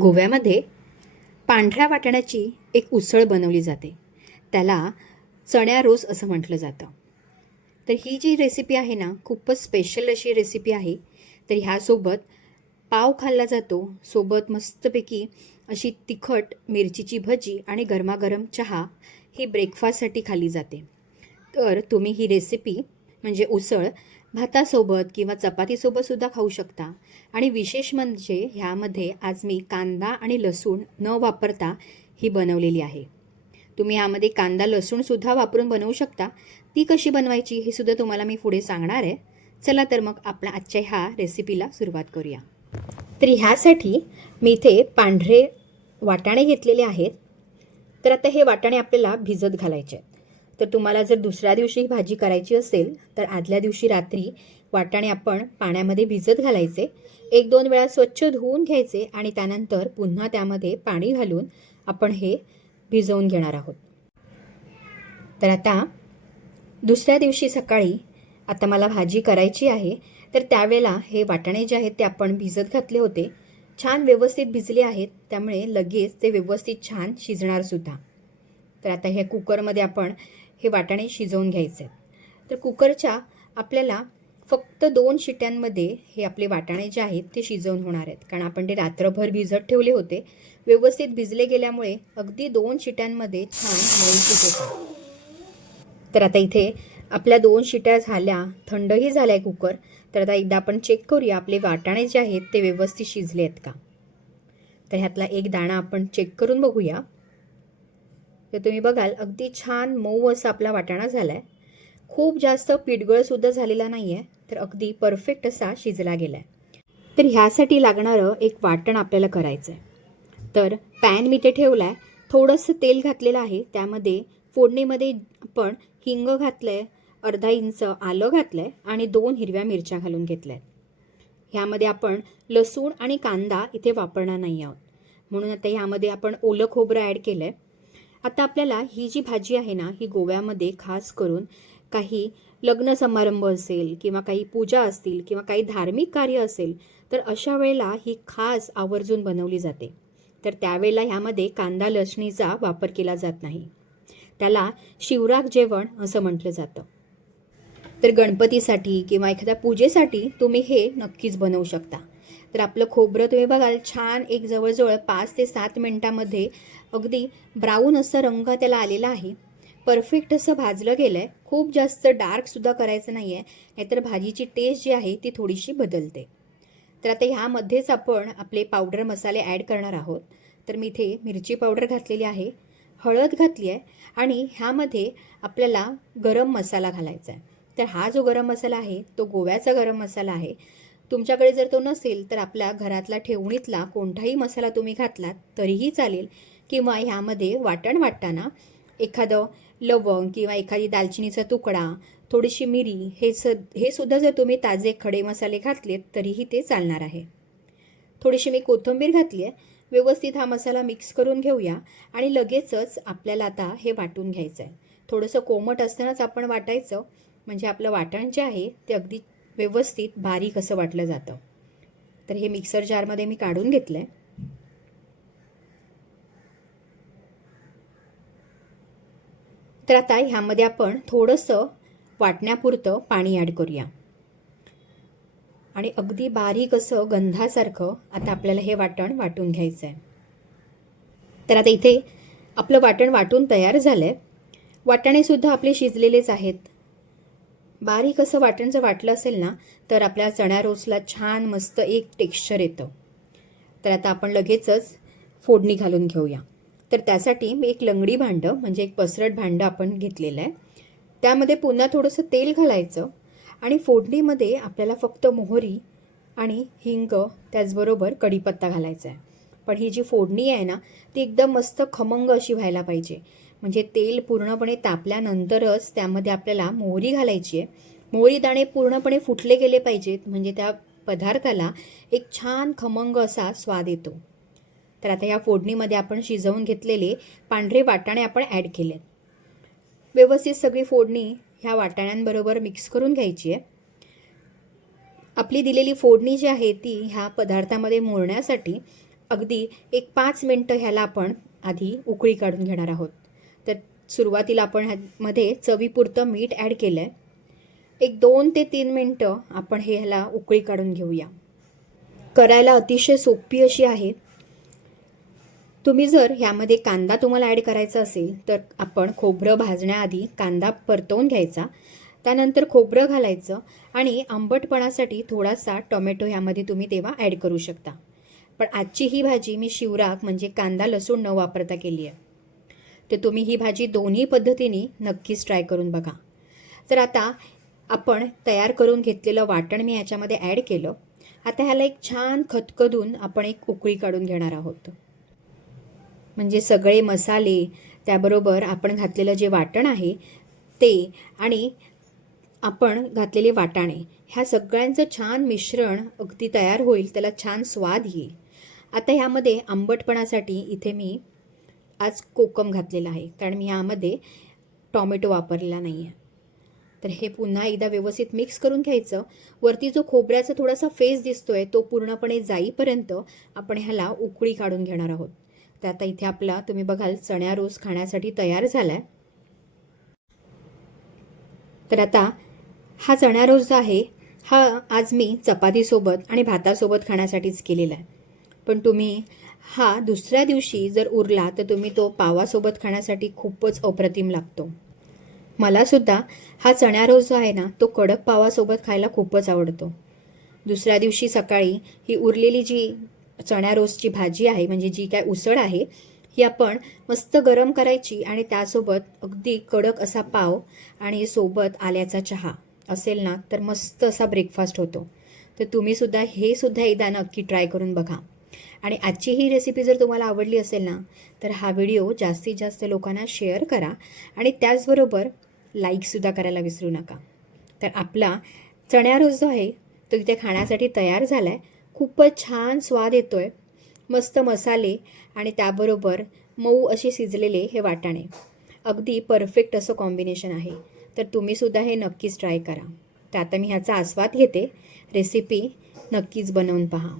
गोव्यामध्ये पांढऱ्या वाटाण्याची एक उसळ बनवली जाते. त्याला चण्या रोस असं म्हटलं जातं. तर ही जी रेसिपी आहे ना खूपच स्पेशल अशी रेसिपी आहे. तर ह्यासोबत पाव खाल्ला जातो. सोबत मस्तपैकी अशी तिखट मिरचीची भजी आणि गरमागरम चहा ही ब्रेकफास्टसाठी खाल्ली जाते. तर तुम्ही ही रेसिपी म्हणजे उसळ भातासोबत किंवा चपातीसोबत सुद्धा खाऊ शकता. आणि विशेष म्हणजे ह्यामध्ये आज मी कांदा आणि लसूण न वापरता ही बनवलेली आहे. तुम्ही यामध्ये कांदा लसूणसुद्धा वापरून बनवू शकता. ती कशी बनवायची हे सुद्धा तुम्हाला मी पुढे सांगणार आहे. चला तर मग आपण आजच्या ह्या रेसिपीला सुरुवात करूया. तर ह्यासाठी मी इथे पांढरे वाटाणे घेतलेले आहेत. तर आता हे वाटाणे आपल्याला भिजत घालायचे आहेत. तर तुम्हाला जर दुसऱ्या दिवशी भाजी करायची असेल तर आदल्या दिवशी रात्री वाटाणे आपण पाण्यामध्ये भिजत घालायचे. एक दोन वेळा स्वच्छ धुवून घ्यायचे आणि त्यानंतर पुन्हा त्यामध्ये पाणी घालून आपण हे भिजवून घेणार आहोत. तर आता दुसऱ्या दिवशी सकाळी आता मला भाजी करायची आहे तर त्यावेळेला हे वाटाणे जे आहेत ते आपण भिजत घातले होते. छान व्यवस्थित भिजले आहेत त्यामुळे लगेच ते व्यवस्थित छान शिजणार सुद्धा. तर आता ह्या कुकरमध्ये आपण हे वाटाणे शिजवून घ्यायचे आहेत. तर कुकरच्या आपल्याला फक्त दोन शिट्यांमध्ये हे आपले वाटाणे जे आहेत ते शिजवून होणार आहेत. कारण आपण ते रात्रभर भिजत ठेवले होते. व्यवस्थित भिजले गेल्यामुळे अगदी दोन शिट्यांमध्ये छान मऊ शिजत तर आता इथे आपल्या दोन शिट्या झाल्या. थंडही झाला आहे कुकर. तर आता एकदा आपण चेक करूया आपले वाटाणे जे आहेत ते व्यवस्थित शिजले आहेत का. तर ह्यातला एक दाणा आपण चेक करून बघूया. तर तुम्ही बघाल अगदी छान मऊ असा आपला वाटाणा झाला आहे खूप जास्त पिठगळसुद्धा झालेला नाही आहे तर अगदी परफेक्ट असा शिजला गेला आहे तर ह्यासाठी लागणारं एक वाटण आपल्याला करायचं आहे तर पॅन मी ते ठेवला आहे थोडंसं तेल घातलेलं आहे त्यामध्ये फोडणीमध्ये आपण हिंग घातलं आहे अर्धा इंच आलं घातलं आहे आणि दोन हिरव्या मिरच्या घालून घेतल्या आहेत ह्यामध्ये आपण लसूण आणि कांदा इथे वापरणार नाही आहोत. म्हणून आता ह्यामध्ये आपण ओलं खोबरं ॲड केलं आहे आता आपल्याला ही जी भाजी आहे ना ही गोव्यामध्ये खास करून काही लग्न समारंभ असेल किंवा काही पूजा असतील किंवा काही धार्मिक कार्य असेल तर अशा वेळेला ही खास आवर्जून बनवली जाते. तर त्यावेळेला ह्यामध्ये कांदा लसणीचा वापर केला जात नाही. त्याला शिवराग जेवण असं म्हटलं जातं. तर गणपतीसाठी किंवा एखाद्या पूजेसाठी तुम्ही हे नक्कीच बनवू शकता. तर आपलं खोबरं तुम्ही बघाल छान एक जवळजवळ पाच ते सात मिनटामध्ये अगदी ब्राऊन असा रंग त्याला आलेला आहे. परफेक्ट असं भाजलं गेलं आहे खूप जास्त डार्कसुद्धा करायचं नाही आहे नाहीतर भाजीची टेस्ट जी आहे ती थोडीशी बदलते. तर आता ह्यामध्येच आपण आपले पावडर मसाले ॲड करणार आहोत. तर मी इथे मिरची पावडर घातलेली आहे. हळद घातली आहे आणि ह्यामध्ये आपल्याला गरम मसाला घालायचा आहे तर हा जो गरम मसाला आहे तो गोव्याचा गरम मसाला आहे. तुमच्याकडे जर तो नसेल तर आपल्या घरातला ठेवणीतला कोणताही मसाला तुम्ही घातलात तरीही चालेल. किंवा ह्यामध्ये वाटण वाटताना एखादं लवंग किंवा एखादी दालचिनीचा तुकडा थोडीशी मिरी हे स हे सुद्धा जर तुम्ही ताजे खडे मसाले घातलेत तरीही ते चालणार आहे. थोडीशी मी कोथिंबीर घातली आहे. व्यवस्थित हा मसाला मिक्स करून घेऊया आणि लगेचच आपल्याला आता हे वाटून घ्यायचं आहे थोडंसं कोमट असतानाच आपण वाटायचं. म्हणजे आपलं वाटण जे आहे ते अगदी व्यवस्थित बारीक असं वाटलं जातं. तर हे मिक्सर जारमध्ये मी काढून घेतलं आहे तर आता ह्यामध्ये आपण थोडंसं वाटण्यापुरतं पाणी ॲड करूया. आणि अगदी बारीक असं गंधासारखं आता आपल्याला हे वाटण वाटून घ्यायचं आहे तर आता इथे आपलं वाटण वाटून तयार झालं आहे वाटाणेसुद्धा आपले शिजलेलेच आहेत. बारीक असं वाटण जर वाटलं असेल ना तर आपल्या चण्या रोसला छान मस्त एक टेक्स्चर येतं. तर आता आपण लगेचच फोडणी घालून घेऊया. तर त्यासाठी मी एक लंगडी भांडं म्हणजे एक पसरट भांडं आपण घेतलेलं आहे. त्यामध्ये पुन्हा थोडंसं तेल घालायचं आणि फोडणीमध्ये आपल्याला फक्त मोहरी आणि हिंग त्याचबरोबर कढीपत्ता घालायचा आहे. पण ही जी फोडणी आहे ना ती एकदम मस्त खमंग अशी व्हायला पाहिजे. म्हणजे तेल पूर्णपणे तापल्यानंतरच त्यामध्ये आपल्याला मोहरी घालायची आहे. मोहरी दाणे पूर्णपणे फुटले गेले पाहिजेत म्हणजे त्या पदार्थाला एक छान खमंग असा स्वाद येतो. तर आता या फोडणीमध्ये आपण शिजवून घेतलेले पांढरे वाटाणे आपण ॲड केले व्यवस्थित सगळी फोडणी ह्या वाटाण्यांबरोबर मिक्स करून घ्यायची आहे. आपली दिलेली फोडणी जी आहे ती ह्या पदार्थामध्ये मोडण्यासाठी अगदी एक पाच मिनटं ह्याला आपण आधी उकळी काढून घेणार आहोत. सुरुवातीला आपण ह्यामध्ये चवीपुरतं मीठ ॲड केलं आहे एक दोन ते तीन मिनटं आपण हे ह्याला उकळी काढून घेऊया. करायला अतिशय सोपी अशी आहे. तुम्ही जर ह्यामध्ये कांदा तुम्हाला ॲड करायचा असेल तर आपण खोबरं भाजण्याआधी कांदा परतवून घ्यायचा. त्यानंतर खोबरं घालायचं आणि आंबटपणासाठी थोडासा टोमॅटो ह्यामध्ये तुम्ही तेव्हा ॲड करू शकता. पण आजची ही भाजी मी शिवराक म्हणजे कांदा लसूण न वापरता केली आहे. तर तुम्ही ही भाजी दोन्ही पद्धतीने नक्कीच ट्राय करून बघा. तर आता आपण तयार करून घेतलेलं वाटण मी ह्याच्यामध्ये ॲड केलं. आता ह्याला एक छान खतखदून आपण एक उकळी काढून घेणार आहोत. म्हणजे सगळे मसाले त्याबरोबर आपण घातलेलं जे वाटण आहे ते आणि आपण घातलेले वाटाणे ह्या सगळ्यांचं छान मिश्रण अगदी तयार होईल त्याला छान स्वाद येईल. आता ह्यामध्ये आंबटपणासाठी इथे मी आज कोकम घातलेला आहे कारण मी यामध्ये टॉमॅटो वापरलेला नाही आहे तर हे पुन्हा एकदा व्यवस्थित मिक्स करून घ्यायचं. वरती जो खोबऱ्याचा थोडासा फेस दिसतोय तो पूर्णपणे जाईपर्यंत आपण ह्याला उकळी काढून घेणार आहोत. तर आता इथे आपला तुम्ही बघाल चण्या रोज खाण्यासाठी तयार झाला आहे तर आता हा चण्या रोज जो आहे हा आज मी चपातीसोबत आणि भातासोबत खाण्यासाठीच केलेला आहे. पण तुम्ही हा दुसऱ्या दिवशी जर उरला तर तुम्ही तो पावासोबत खाण्यासाठी खूपच अप्रतिम लागतो. मलासुद्धा हा चण्या रोज जो आहे ना तो कडक पावासोबत खायला खूपच आवडतो. दुसऱ्या दिवशी सकाळी ही उरलेली जी चण्या रोजची भाजी आहे म्हणजे जी काय उसळ आहे ही आपण मस्त गरम करायची आणि त्यासोबत अगदी कडक असा पाव आणि सोबत आल्याचा चहा असेल ना तर मस्त असा ब्रेकफास्ट होतो. तर तुम्ही सुद्धा हे सुद्धा एकदा नक्की ट्राय करून बघा. आणि आजची ही रेसिपी जर तुम्हाला आवडली असेल ना तर हा व्हिडिओ जास्तीत जास्त लोकांना शेअर करा आणि त्याचबरोबर लाईकसुद्धा करायला विसरू नका. तर आपला चण्या रोज जो आहे तो इथे खाण्यासाठी तयार झाला आहे खूपच छान स्वाद येतो आहे मस्त मसाले आणि त्याबरोबर मऊ असे शिजलेले हे वाटाणे. अगदी परफेक्ट असं कॉम्बिनेशन आहे. तर तुम्हीसुद्धा हे नक्कीच ट्राय करा. तर आता मी ह्याचा आस्वाद घेते. रेसिपी नक्कीच बनवून पहा.